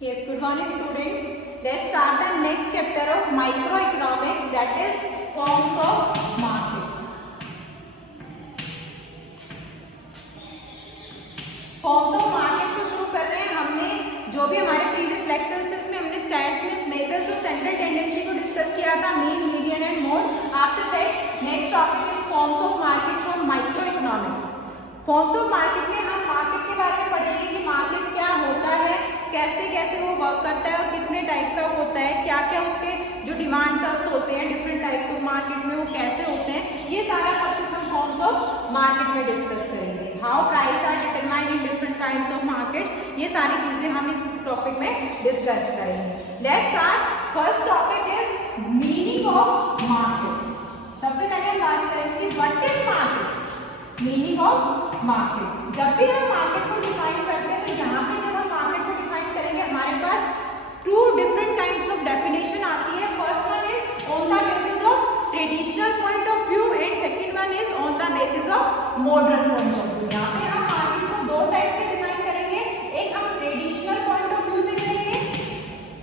Yes, good morning student. Let's start the next chapter of microeconomics, that is forms of market. Forms of market को शुरू कर रहे हैं। हमने जो भी हमारे प्रीवियस लेक्चर्स थे उसमें हमने स्टैट्स में मेजर्स और सेंट्रल टेंडेंसी को डिस्कस किया था, mean, median and mode. After that next topic is forms of market from micro economics. Forms of market में हम मार्केट के बारे में पढ़ेंगे कि मार्केट क्या होता है, कैसे कैसे वो वर्क करता है और कितने टाइप का होता है, क्या क्या उसके जो डिमांड कर्व्स होते हैं डिफरेंट टाइप्स ऑफ मार्केट में वो कैसे होते हैं, ये सारा सब कुछ हम फॉर्म्स ऑफ मार्केट में डिस्कस करेंगे। How price are determined in different kinds of markets, ये सारी चीजें हम इस टॉपिक में डिस्कस करेंगे। Let's start. First topic is meaning of market. सबसे पहले हम बात करेंगे कि what is market, meaning of market. जब भी हम मार्केट को डिफाइन करते हैं तो यहाँ पे जब हम मार्केट को डिफाइन करेंगे हमारे पास two different kinds of definition आती है। First one is on the basis of traditional point of view and second one is on the basis of modern point of view. यहाँ पे हम मार्केट को दो टाइप से डिफाइन करेंगे, एक हम ट्रेडिशनल पॉइंट ऑफ व्यू से करेंगे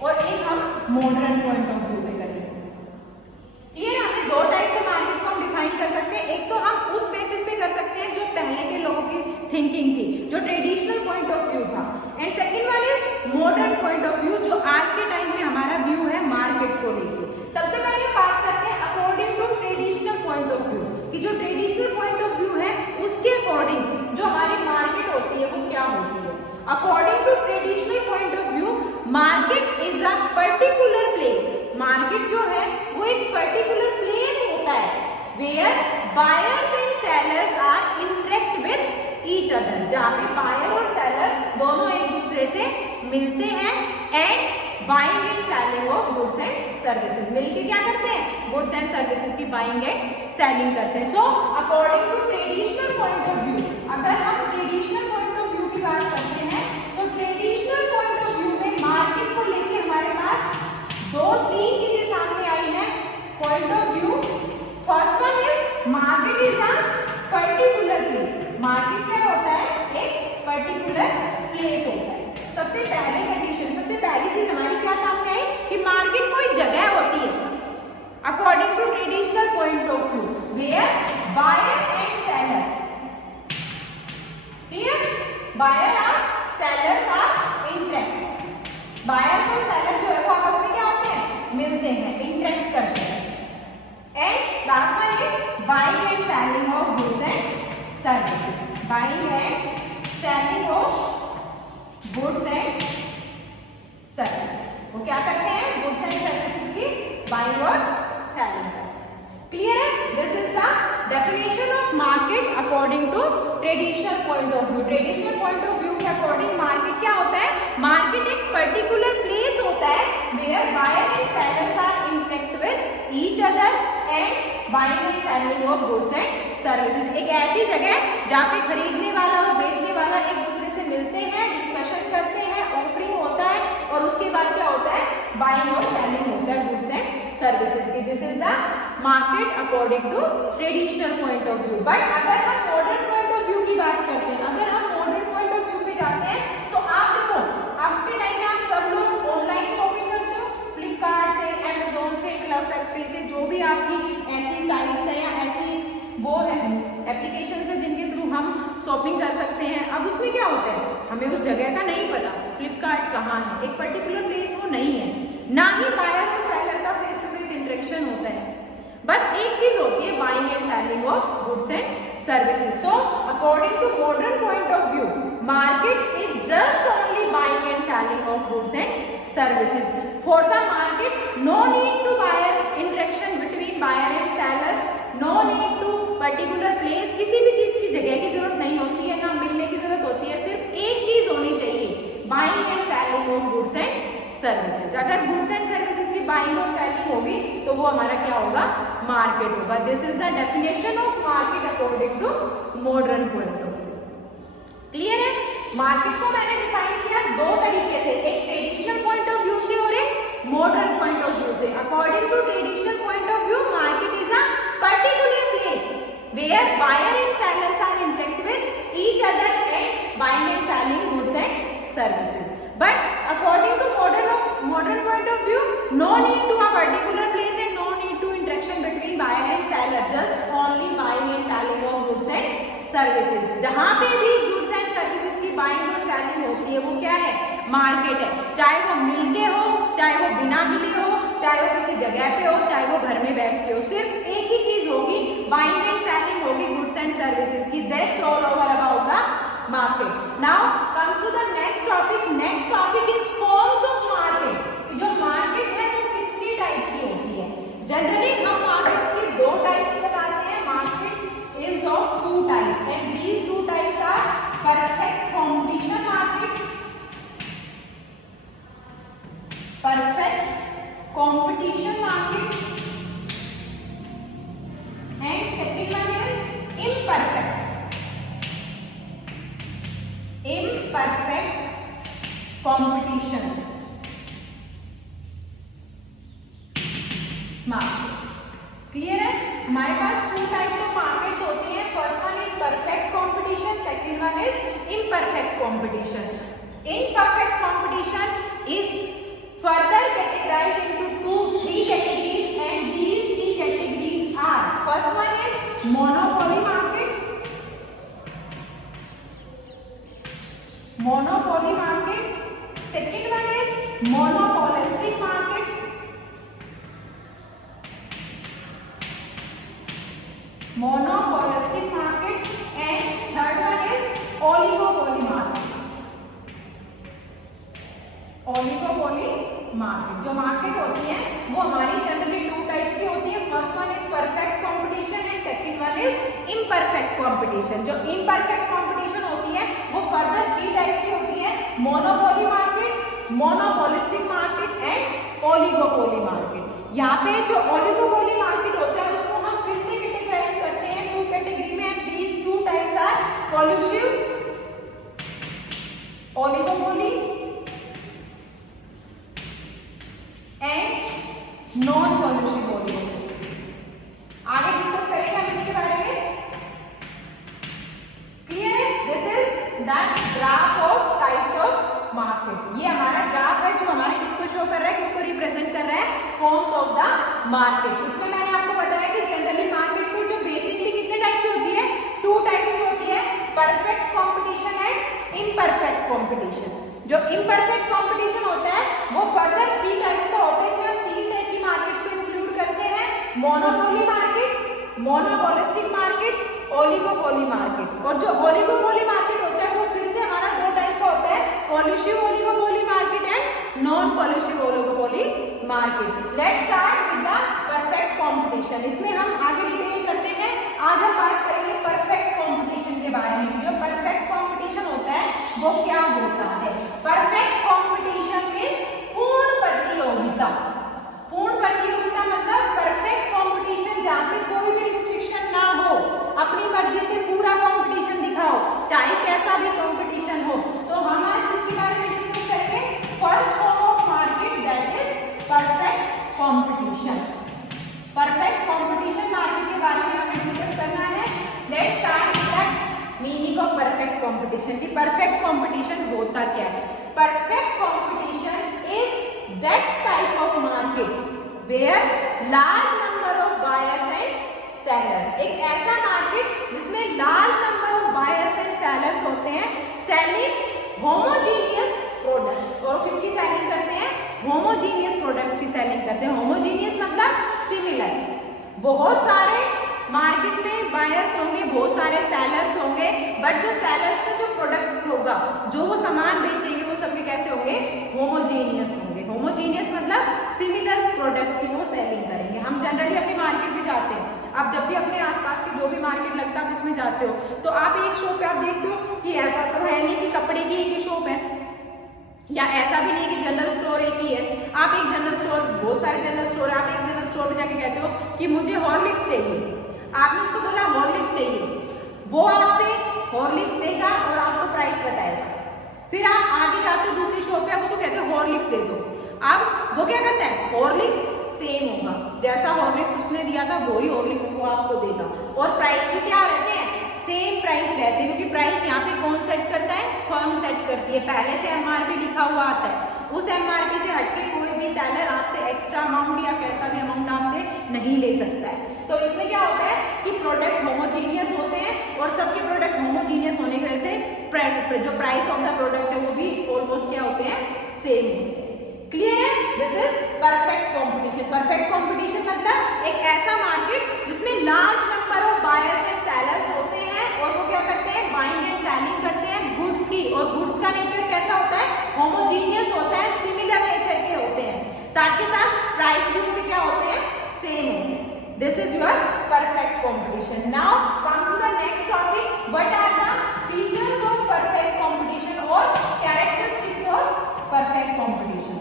और एक हम मॉडर्न पॉइंट ऑफ व्यू से करेंगे। क्लियर? हमें दो टाइप से मार्केट को हम डिफाइन कर सकते हैं। एक तो हम उस बेसिस पे कर सकते हैं जो पहले के लोगों की थिंकिंग थी, जो ट्रेडिशनल पॉइंट ऑफ व्यू था, and second one is modern point of view, जो आज के टाइम में हमारा व्यू है मार्केट को लेकर। सबसे पहले बात करते हैं according to traditional point of view, कि जो ट्रेडिशनल पॉइंट ऑफ व्यू है उसके अकॉर्डिंग जो हमारी मार्केट होती है वो क्या होती है। According to traditional point of view market is a particular place. Market जो है वो एक पर्टिकुलर प्लेस होता है where buyers and sellers are interact with each other, जहाँ पे बायर और सेलर दोनों एक दूसरे से मिलते हैं and buying and selling of goods and services. मिलके क्या करते हैं? गुड्स एंड सर्विसेज की बाइंग एंड सेलिंग करते हैं। So according to traditional point of view, अगर हम ट्रेडिशनल पॉइंट ऑफ व्यू की बात करते हैं तो ट्रेडिशनल पॉइंट ऑफ व्यू में मार्केट को लेके हमारे पास दो तीन चीजें सामने आई हैं point of view. First one is market is a particular place. Market क्या होता है? एक पर्टिकुलर प्लेस होता है। सबसे पहली कंडीशन, सबसे पहली चीज हमारी क्या सामने आई कि मार्केट कोई जगह होती है according to traditional point of view where buyer and sellers, clear? Buyer और सेलर्स आर इंटरेक्ट। बायर्स और सेलर जो है वो आपस में क्या होते हैं? मिलते हैं, इंटरेक्ट करते हैं। And last one is buying and selling of goods and services. Buying and selling of goods and services. वो क्या करते हैं? गुड्स एंड सर्विसेज की बाइंग और सेलिंग करते हैं। क्लियर है? This is the definition of market according to traditional point of view. Traditional point of view के अकॉर्डिंग मार्केट क्या होता है? मार्केट एक पर्टिकुलर प्लेस होता है where buyer and sellers are interact with each other and buying and selling of goods and services. एक ऐसी जगह जहाँ पे खरीदने वाला और बेचने वाला एक दूसरे से मिलते हैं, डिस्कशन करते हैं, ऑफरिंग होता है और उसके बाद क्या होता है? बाइंग और सेलिंग होता है गुड्स एंड सर्विसेज की। This is the market according to traditional point of view. But अगर हम मॉडर्न पॉइंट ऑफ व्यू की बात करते हैं, अगर हम मॉडर्न पॉइंट ऑफ व्यू पे जाते हैं तो आप देखो आपके टाइम में आप सब लोग ऑनलाइन शॉपिंग करते हो, फ्लिपकार्ट से, अमेजोन से, क्लब फैक्ट्री से, जो भी आपकी ऐसी साइट्स है या ऐसी वो है एप्लीकेशन है जिनके थ्रू हम शॉपिंग कर सकते हैं। अब उसमें क्या होता है? हमें उस जगह का नहीं पता, फ्लिपकार्ट कहाँ है, एक पर्टिकुलर प्लेस वो नहीं है, ना ही बायर और सेलर का फेस टू फेस इंटरेक्शन होता है। बस एक चीज होती है buying and selling of goods and services. So according to modern point of view market is just only buying and selling of goods and services. For the market no need to buyer interaction between buyer and seller, no need to particular place, किसी भी चीज की जगह की जरूरत नहीं होती है, ना मिलने की जरूरत होती है। सिर्फ एक चीज होनी चाहिए, buying and selling of goods and services. अगर गुड्स एंड सर्विसेज की बाइंग और सेलिंग होगी तो वो हमारा क्या होगा? मार्केट होगा। This is the definition of market according to modern point of view. Clear है? मार्केट को मैंने डिफाइन किया दो तरीके से, एक ट्रेडिशनल पॉइंट ऑफ व्यू से और एक मॉडर्न पॉइंट ऑफ व्यू से। According to traditional point of view market is a particular place where buyer and sellers are interact with each other and buying and selling goods and services. But according to services. जहाँ पे भी goods and services की buying और selling होती है वो क्या है, मार्केट है। चाहे वो मिलके हो, चाहे वो बिना मिले हो, चाहे वो किसी जगह पे हो, चाहे वो घर में बैठ के हो, सिर्फ एक ही चीज होगी, बाइंग एंड सेलिंग होगी गुड्स एंड सर्विसेज की। That's all over about the market. Now comes to the next topic. Next topic is forms of market. जो मार्केट है वो कितनी टाइप की होती है? जनरली हम मार्केट्स की दो टाइप्स बताते हैं। Market is of two types and these two types are perfect competition market, perfect competition market, and second one is imperfect competition market। Clear है? हमारे पास टू टाइप्स ऑफ मार्केट्स होते हैं। First one is perfect competition, second one is imperfect competition. Imperfect competition is further categorized into three categories, and these three categories are: first one is monopoly market, second one is monopolistic market, and third one is oligopoly market। Oligopoly market. जो market होती है वो हमारी generally two types की होती है। First one is perfect competition and second one is imperfect competition. जो imperfect competition होती है वो फर्दर थ्री टाइप्स की होती है: monopoly market, monopolistic market and oligopoly market. यहाँ पे जो ओलिगोपोली मार्केट होता है उसको हम फिर से कैटेगराइज करते हैं टू कैटेगरी में, and these two types are collusive oligopoly and non collusive oligopoly. आगे डिस्कस करेंगे हम इसके बारे में। क्लियर है? This is the graph of types of market. ये हमारा ग्राफ है जो हमारा किसको शो कर रहा है, किसको रिप्रेजेंट कर रहा है, फॉर्म्स ऑफ द मार्केट। इसमें मैंने आपको बताया कि जनरली मार्केट को जो बेसिकली कितने टाइप की होती है, टू टाइप्स की होती है: perfect competition and imperfect competition. जो इम्परफेक्ट कंपटीशन होता है वो फर्दर थ्री टाइप्स का होता है। इसमें हम तीन टाइप की मार्केट्स को इंक्लूड करते हैं: monopoly market, monopolistic market, oligopoly market. और जो ओलिगोपोली मार्केट होता है वो फिर से हमारा दो टाइप का होता है: collusive oligopoly market and non collusive oligopoly market. Let's start with the perfect competition. इसमें हम आगे डिटेल करते हैं। आज हम बात करेंगे परफेक्ट कंपटीशन के बारे में कि जो परफेक्ट कंपटीशन होता है वो क्या होता है। परफेक्ट कंपटीशन मींस पूर्ण प्रतियोगिता। पूर्ण प्रतियोगिता मतलब परफेक्ट कंपटीशन जहाँ पे कोई भी रिस्ट्रिक्शन ना हो, अपनी मर्जी से पूरा कंपटीशन दिखाओ, चाहे कैसा भी कंपटीशन हो। तो हम आज इसके बारे में डिस्कस करेंगे। First form of market that is perfect competition. Perfect competition market के बारे में हमें डिस्कस करना है। Let's start with the meaning of perfect competition कि परफेक्ट कंपटीशन होता क्या है। Perfect competition is that type of market where large number of buyers and sellers. एक ऐसा मार्केट जिसमें large number of buyers and sellers होते हैं, selling homogeneous products. और किसकी सेलिंग करते हैं? होमोजीनियस प्रोडक्ट्स की सेलिंग करते हैं। होमोजीनियस मतलब सिमिलर। बहुत सारे मार्केट में बायर्स होंगे, बहुत सारे सेलर्स होंगे, बट जो सेलर्स का जो प्रोडक्ट होगा, जो वो सामान बेचेंगे, वो सबके कैसे होंगे? होमोजीनियस होंगे। होमोजीनियस मतलब सिमिलर प्रोडक्ट्स की वो सेलिंग करेंगे। हम जनरली अपनी मार्केट में जाते हैं, आप जब भी अपने आसपास के जो भी मार्केट लगता है आप उसमें जाते हो तो आप एक शॉप पे आप देखते हो कि ऐसा तो है नहीं कि कपड़े की एक ही शॉप है, या ऐसा भी नहीं कि जनरल स्टोर एक ही है। आप एक जनरल स्टोर, बहुत सारे जनरल स्टोर है, आप एक जनरल स्टोर पे जाके कहते हो कि मुझे हॉर्लिक्स चाहिए। आपने उसको बोला हॉर्लिक्स चाहिए, वो आपसे हॉर्लिक्स देगा और आपको प्राइस बताएगा। फिर आप आगे जाते हो दूसरी शॉप पे, आप उसको कहते हो हॉर्लिक्स दे दो। अब वो क्या करता है? हॉर्लिक्स सेम होगा, जैसा हॉर्लिक्स उसने दिया था वही हॉर्लिक्स वो आपको देगा, और प्राइस भी क्या रहते हैं? सेम प्राइस रहते हैं। क्योंकि प्राइस यहाँ पे कौन सेट करता है? फर्म सेट करती है। पहले से एमआरपी लिखा हुआ आता है, उस एमआरपी से हटके कोई भी सेलर आपसे एक्स्ट्रा अमाउंट या कैसा भी अमाउंट आपसे नहीं ले सकता है। तो इसमें क्या होता है कि प्रोडक्ट होमोजीनियस होते हैं और सबके प्रोडक्ट जो प्राइस ऑफ द प्रोडक्ट है वो भी ऑलमोस्ट क्या होते हैं, सेम होते हैं। क्लियर है? This is perfect competition. Perfect competition मतलब एक ऐसा मार्केट जिसमें large number of buyers and sellers होते हैं और वो क्या करते हैं, बाइंग एंड सेलिंग करते हैं गुड्स की, और गुड्स का नेचर कैसा होता है, होमोजीनियस होता है, सिमिलर नेचर के होते हैं, साथ के साथ प्राइस भी उनके क्या होते हैं, सेम होते हैं। This is your perfect competition. Now comes to the next topic, what are the features of perfect competition और characteristics of perfect competition.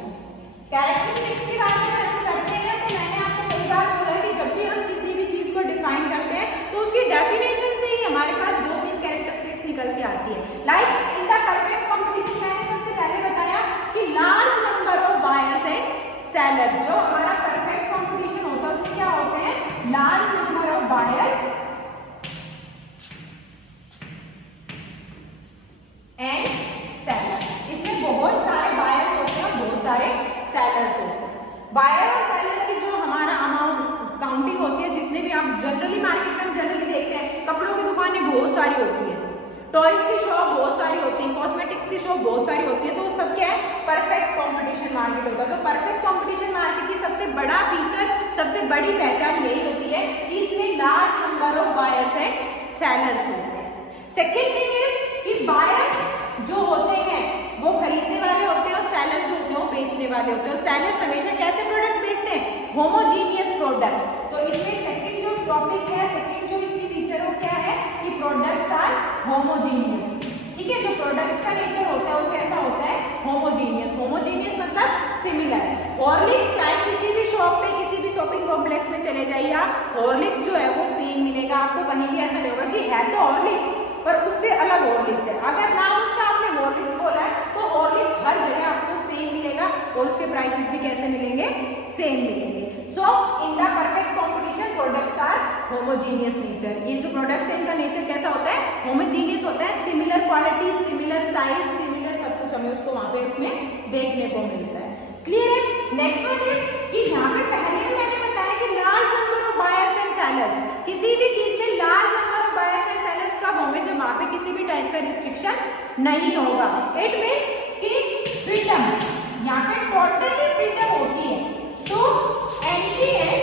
Characteristics की बात अगर हम करते हैं तो मैंने आपको कई बार बोला कि जब भी हम किसी भी चीज को डिफाइन करते हैं तो उसकी डेफिनेशन से ही हमारे पास 2-3 कैरेक्टरिस्टिक्स निकल के आती है। Like in the perfect competition मैंने सबसे पहले बताया कि large number of buyers and seller, जो हमारा परफेक्ट कंपटीशन होता है उसमें क्या होते हैं, large number of buyers and seller. इसमें बहुत सारे बायर्स होते हैं, बहुत सारे सेलर्स होते हैं। बायर और सेलर की जो हमारा अमाउंट काउंटिंग होती है, जितने भी आप जनरली मार्केट में हम जनरली देखते हैं, कपड़ों की दुकानें बहुत सारी होती है, टॉयज की शॉप बहुत सारी होती है, कॉस्मेटिक्स की शॉप बहुत सारी होती है, तो वो सब क्या है, परफेक्ट कंपटीशन मार्केट होता है। तो परफेक्ट कंपटीशन मार्केट की सबसे बड़ा फीचर, सबसे बड़ी पहचान यही होती है कि इसमें large number of buyers and sellers होते हैं। सेकेंड थिंग इज कि बायर्स जो होते हैं वो खरीदने वाले होते हैं और सेलर जो होते हैं वो बेचने वाले होते हैं, और सेलर्स हमेशा कैसे प्रोडक्ट बेचते हैं, होमोजीनियस प्रोडक्ट। तो इसमें सेकंड जो टॉपिक है, सेकंड जो इसकी फीचर है वो क्या है कि प्रोडक्ट्स आर होमोजीनियस। ठीक है, जो प्रोडक्ट्स का नेचर होता है वो कैसा होता है, होमोजीनियस। होमोजीनियस मतलब सिमिलर। हॉर्लिक्स चाहे किसी भी शॉप पे, किसी भी शॉपिंग कॉम्प्लेक्स में चले जाइए आप, हॉर्लिक्स जो है वो सेम मिलेगा आपको, कहीं भी ऐसा नहीं होगा जी है तो हॉर्लिक्स पर उससे अलग हॉर्लिक्स है। अगर नाम उसका आपने हॉर्लिक्स बोला है तो हॉर्लिक्स हर जगह आपको सेम मिलेगा और उसके प्राइसेस भी कैसे मिलेंगे, सेम मिलेंगे। So in the perfect competition products are homogeneous nature. ये जो प्रोडक्ट्स है इनका नेचर कैसा होता है, होमोजीनियस होता है, similar quality, similar size, similar सब कुछ हमें उसको वहां पे उसमें देखने को मिलता है। क्लियर है? नेक्स्ट वन इज कि यहाँ पे पहले भी मैंने बताया कि large number of buyers and sellers, किसी भी चीज में large number of buyers and sellers कब होंगे, जब वहां पे किसी भी टाइप का रिस्ट्रिक्शन नहीं होगा। इट मीन्स कि फ्रीडम, यहाँ पे टोटली फ्रीडम होती है। तो एंट्री एंड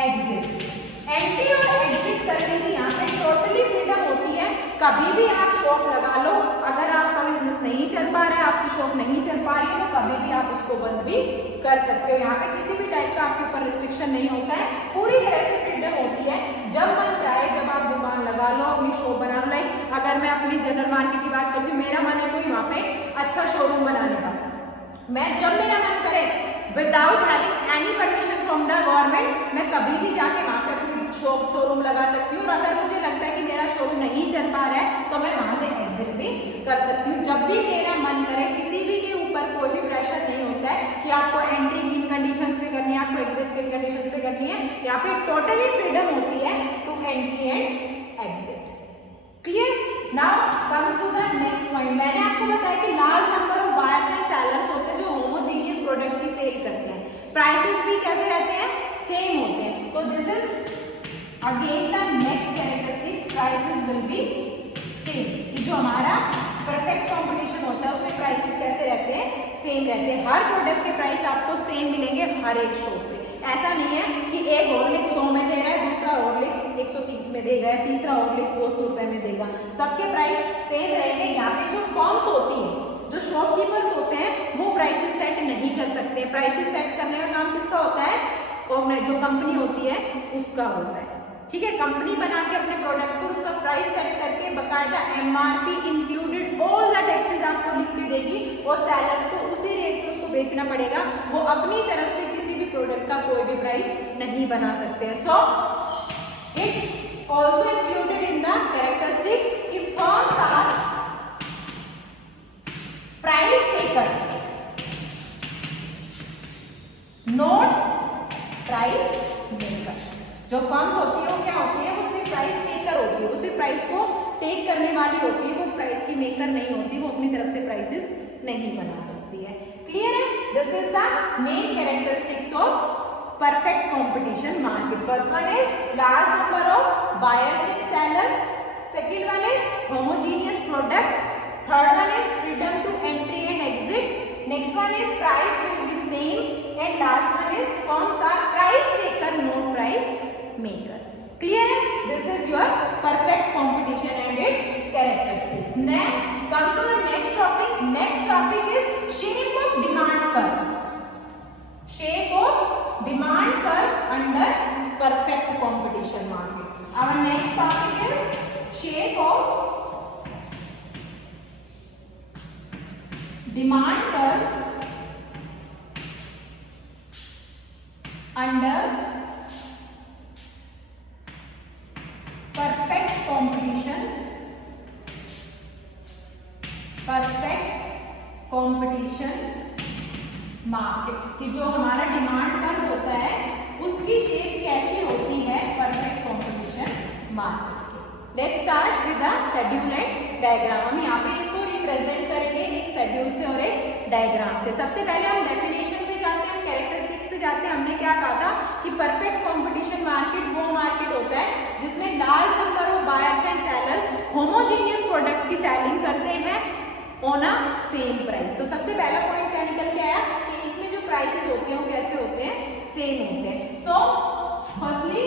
एग्जिट, एंट्री और एग्जिट करने की यहाँ पे टोटली फ्रीडम होती है। कभी भी आप शॉप लगा लो, अगर आपका बिजनेस नहीं चल पा रहा है, आपकी शॉप नहीं चल पा रही है, तो कभी भी आप उसको बंद भी कर सकते हो। यहाँ पे किसी भी टाइप का आपके ऊपर रिस्ट्रिक्शन नहीं होता है, पूरी तरह से फ्रीडम होती है। जब मन चाहे जब आप दुकान लगा लो, अपनी शॉप बना लो। लाइक अगर मैं अपनी जनरल मार्केट की बात करती हूँ, मेरा मन है कोई वहाँ पे अच्छा शोरूम बनाने का, मैं जब मेरा मन करे without having any permission from the government मैं कभी भी जाके वहाँ पे अपनी शोरूम लगा सकती हूँ। और अगर मुझे लगता है कि मेरा शोरूम नहीं चल पा रहा है तो मैं वहाँ से एग्जिट भी कर सकती हूँ जब भी मेरा मन करे। किसी भी के ऊपर कोई भी प्रेशर नहीं होता है कि आपको एंट्री किन कंडीशंस पे करनी है, आपको एग्जिट किन कंडीशंस पे करनी है। यहाँ पे टोटली फ्रीडम होती है to entry and exit. Clear? Now comes to the next point. मैंने आपको बताया कि large number of buyers and sellers होते हैं जो होमोजीनियस प्रोडक्ट की सेल करते हैं। प्राइसेस भी कैसे रहते हैं, सेम होते हैं। तो this is again the next characteristics, prices will be same. ये जो हमारा परफेक्ट कंपटीशन होता है उसमें प्राइसेस कैसे रहते हैं, सेम रहते हैं। हर प्रोडक्ट के प्राइस आपको सेम मिलेंगे हर एक शॉप पे। ऐसा नहीं है कि एक हॉर्लिक्स 100 में दे रहा है, दूसरा हॉर्लिक्स 130 में देगा, तीसरा हॉर्लिक्स 200 रुपए में देगा, सबके प्राइस सेम रहेंगे। यहाँ पे जो फर्म्स होती हैं, जो शॉपकीपर्स होते हैं, वो प्राइसेस सेट नहीं कर सकते। प्राइसेस सेट करने का काम किसका होता है, और जो कंपनी होती है उसका होता है। ठीक है, कंपनी बना के अपने प्रोडक्ट को उसका प्राइस सेट करके बकायदा MRP included all the taxes आपको लिख के देगी और सेलर्स को उसी रेट पे उसको बेचना पड़ेगा। वो अपनी तरफ से किसी भी प्रोडक्ट का कोई भी प्राइस नहीं बना सकते। So it also included in the characteristics कि firms are price taker not price maker. जो फर्म्स होती है वो क्या होती है, वो सिर्फ प्राइस टेकर होती है, वो सिर्फ प्राइस को टेक करने वाली होती है, वो प्राइस की मेकर नहीं होती, वो अपनी तरफ से प्राइसेस नहीं बना सकती है। क्लियर है? This is the main characteristics of perfect competition market. First one is large number of buyers and sellers. Second one is homogeneous product. Third one is freedom to entry and exit, next one is price will be same and last one is firms are price taker not price maker. Clear? This is your perfect competition and its characteristics. Next comes to the next topic. Next topic is shape of demand curve. Shape of demand curve under perfect competition market. Our next topic is shape of demand curve under perfect competition market कि जो हमारा demand curve होता है उसकी shape कैसे होती है perfect competition market के. Let's start with the schedule and diagram. हम यहाँ पे इसको रिप्रेजेंट करेंगे एक शेड्यूल से और एक डायग्राम से. सबसे पहले हम डेफिनेशन पे जाते हैं, हम कैरेक्टरिस्टिक्स पे जाते हैं. हमने क्या कहा था कि परफेक्ट कंपटीशन मार्केट वो मार्केट होता है जिसमें large number of buyers and sellers homogeneous product की सेलिंग करते हैं ऑन अ सेम प्राइस. तो सबसे पहला पॉइंट क्या निकल के आया कि इसमें जो प्राइसेस होते हैं वो कैसे होते हैं, सेम होते हैं. So firstly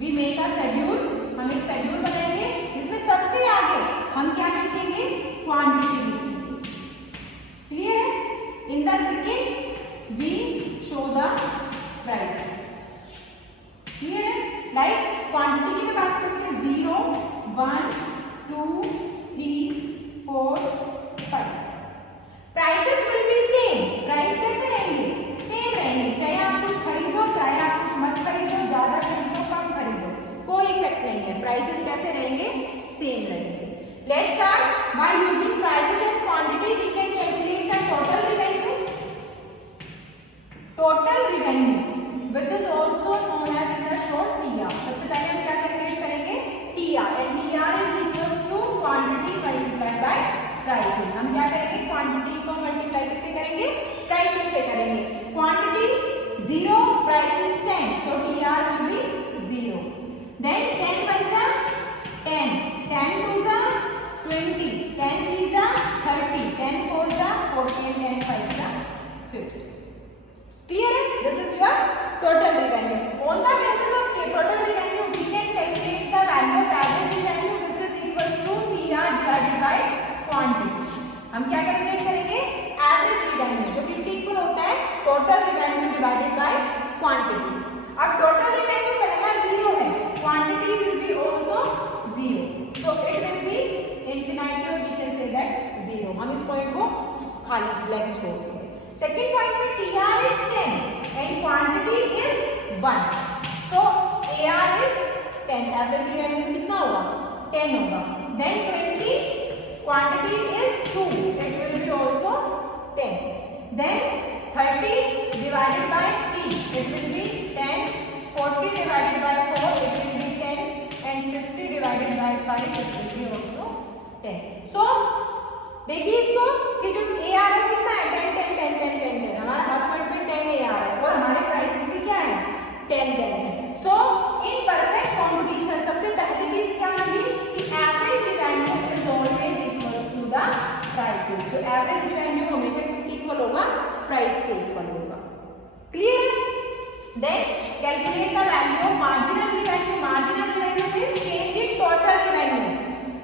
we make a schedule. हम एक शेड्यूल बनाएंगे जिसमें सबसे आगे हम क्या लिखेंगे, क्वांटिटी लिखेंगे. क्लियर है? In the second we show the prices. Clear है? लाइक क्वांटिटी की मैं बात करते हैं 0, 1, 2, 3, 4, 5. Prices will be same. Price कैसे रहेंगे, सेम रहेंगे. चाहे आप कुछ खरीदो चाहे आप कुछ मत खरीदो, ज्यादा खरीदो कम खरीदो, कोई इफेक्ट नहीं है. प्राइसेस कैसे रहेंगे, सेम रहेंगे. Let's start by using prices and quantity. We can calculate the total revenue. Total revenue which is also known as in the short TR. सबसे पहले हम क्या कैलकुलेट करेंगे, TR, and TR is equals to quantity multiplied by prices. हम क्या करेंगे, quantity को multiply किससे करेंगे, प्राइसेस से करेंगे. Quantity 0, prices 10, so TR will be 0. Then 10 1 जा 10, 10 2 जा 20, 10 3 जा 30, 10 4 जा 40, 10 5 जा 50. Clear? This is your total revenue. On the basis of total revenue, we can calculate the value of average revenue, which is equals to TR divided by quantity. हम क्या calculate करेंगे, average revenue, जो किसके equal होता है, total revenue divided by quantity. अब total revenue पहला 0 है, quantity will be also 0, so it will be infinity or we can say that 0. हम इस पॉइंट को खाली ब्लैंक छोड़ देंगे. सेकेंड पॉइंट में TR is 10 and quantity is 1, so AR is 10. Average revenue कितना होगा, 10 होगा. Then 20, quantity is 2, it will be also 10. Then 30 divided by 3, it will be 10. 40 divided by 4, it will be 10, and 50 divided by 5, it will be also 10. So देखिए इसको कि जो AR है कितना है, 10 10 10 10 10 10. हमारा हर पॉइंट पे 10 AR है और हमारे प्राइसेस भी क्या है, 10 10 है. सो इन परफेक्ट कंपटीशन सबसे पहली चीज क्या होगी कि average revenue is always equals to the prices. जो एवरेज रिवेन्यू हमेशा किसके इक्वल होगा, प्राइस के इक्वल होगा. Clear? Then calculate the value of marginal revenue. Marginal revenue means change in total revenue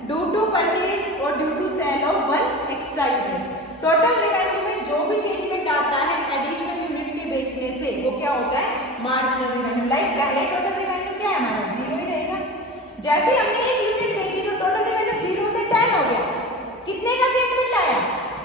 due to purchase और due to sale of one extra unit. Total revenue में जो भी changement आता है additional unit के बेचने से, वो क्या होता है, मार्जिनल रिवेन्यू. लाइक पहले टोटल रिवेन्यू क्या है हमारा, 0 ही रहेगा. जैसे हमने एक यूनिट बेची तो टोटल रिवेन्यू 0 से 10 हो गया. कितने का चेंजमेंट आया,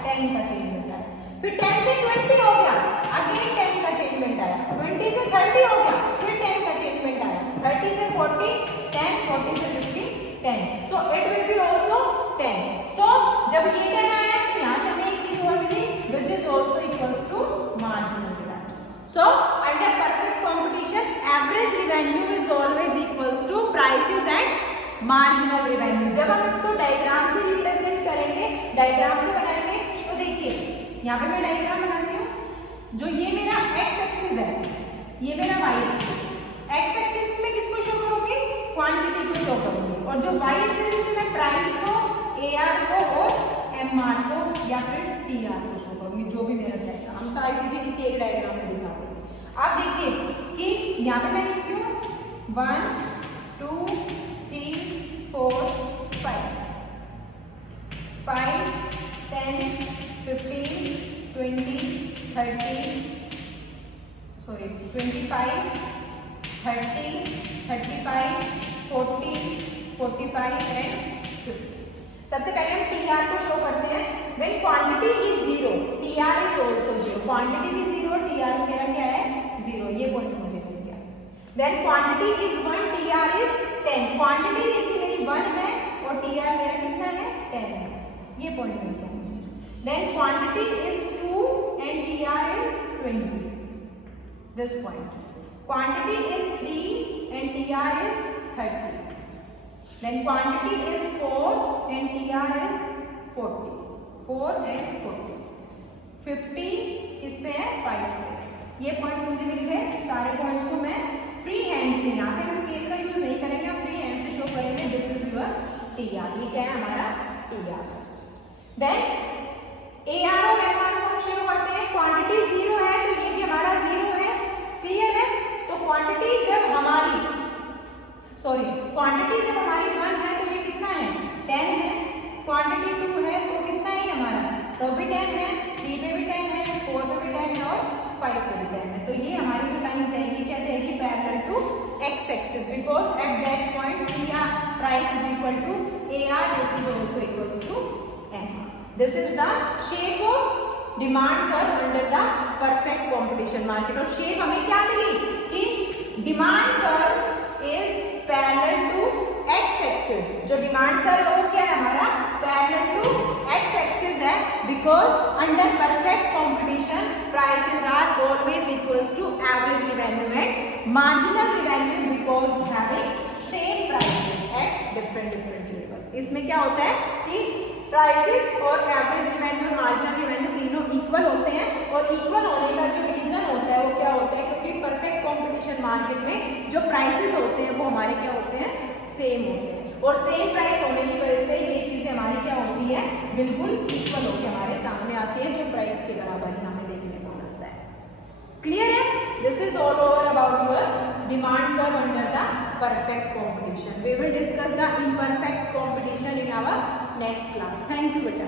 10 का चेंजमेंट आया. फिर 10 से 20 हो गया, अगेन 10 का चेंजमेंट आया. 20 से 30 हो गया, फिर 10 का चेंजमेंट आया. 30 से 40 10, 40 से 50 10. So it will be also 10. So जब ये 10 आया तो यहाँ से हमें एक चीज और मिली, which is also equals to marginal revenue. So under perfect competition, average revenue is always equals to prices and marginal revenue. जब हम इसको डायग्राम से रिप्रेजेंट करेंगे, डायग्राम से बनाएंगे, तो देखिए यहाँ पे मैं डायग्राम बनाती हूँ. जो ये मेरा x एक्सिस है, ये मेरा y एक्सिस. x एक्सिस में किसको शो करोगे, क्वांटिटी को शो करोगे, और जो y एक्सिस में मैं प्राइस को AR को और MR को या फिर TR को शो करूंगी, जो भी मेरा चाहेगा। हम सारी चीजें किसी एक डायग्राम में दिखाते हैं। आप देखिए कि यहाँ पे मैं लिखती हूँ 1 2 3 4 5 5 10 15 20 30 25 30 35 40 45 एंड 50। सबसे पहले हम TR को शो करते हैं। When quantity is 0, TR is also 0. Quantity भी 0, TR मेरा क्या है 0। ये पॉइंट मुझे मिल गया। Then quantity is 1, TR is 10. Quantity देखिए मेरी 1 है और TR मेरा कितना है 10 है। ये पॉइंट मिल गया मुझे। Then quantity is 2 and TR is 20. This point. Quantity is 3 and TR is 30. Then quantity is 4 and TR is 40. 4 and 40. 50 इसमें है 5। ये पॉइंट्स मुझे मिल गए। सारे पॉइंट्स को मैं फ्री हैंड से, यहाँ पे हम स्केल का यूज नहीं करेंगे, हम फ्री हैंड से शो करेंगे। This is your TR। ये क्या है हमारा TR। देन AR और MR को हम शो करते हैं। क्वांटिटी 0 है तो ये भी हमारा 0 है। क्लियर है? तो क्वांटिटी जब हमारी 1 है तो ये कितना है 10 है। क्वांटिटी 2 है तो कितना है हमारा, तो भी 10 है। 3 पे भी 10 है, 4 पे भी 10 है और 5 पे भी 10 है। तो ये हमारी जो लाइन जाएगी क्या जाएगी, parallel to x axis, because at that point PR price is equal to AR which is also equals to MR। This is the shape of demand curve under the perfect competition market. और shape हमें क्या मिली कि demand curve is parallel to x axis. जो demand curve है वो क्या है हमारा पैरेलल टू x एक्सिस है, because under perfect competition prices are always equals to average revenue and marginal revenue, because having same prices at different level. इसमें क्या होता है कि प्राइसेस और एवरेज रिवेन्यू और मार्जिनल रिवेन्यू तीनों इक्वल होते हैं। और इक्वल होने का जो रीजन होता है वो क्या होता है, क्योंकि परफेक्ट कंपटीशन मार्केट में जो प्राइसेस होते हैं वो हमारे क्या होते हैं सेम होते हैं। और सेम प्राइस होने की वजह से ये चीजें हमारी क्या होती है बिल्कुल इक्वल होकर हमारे सामने आती है, जो प्राइस के बराबर ही हमें देखने को मिलता है। क्लियर है? This is all over about your demand curve under the perfect competition. We will discuss the imperfect competition in our next class. Thank you बेटा।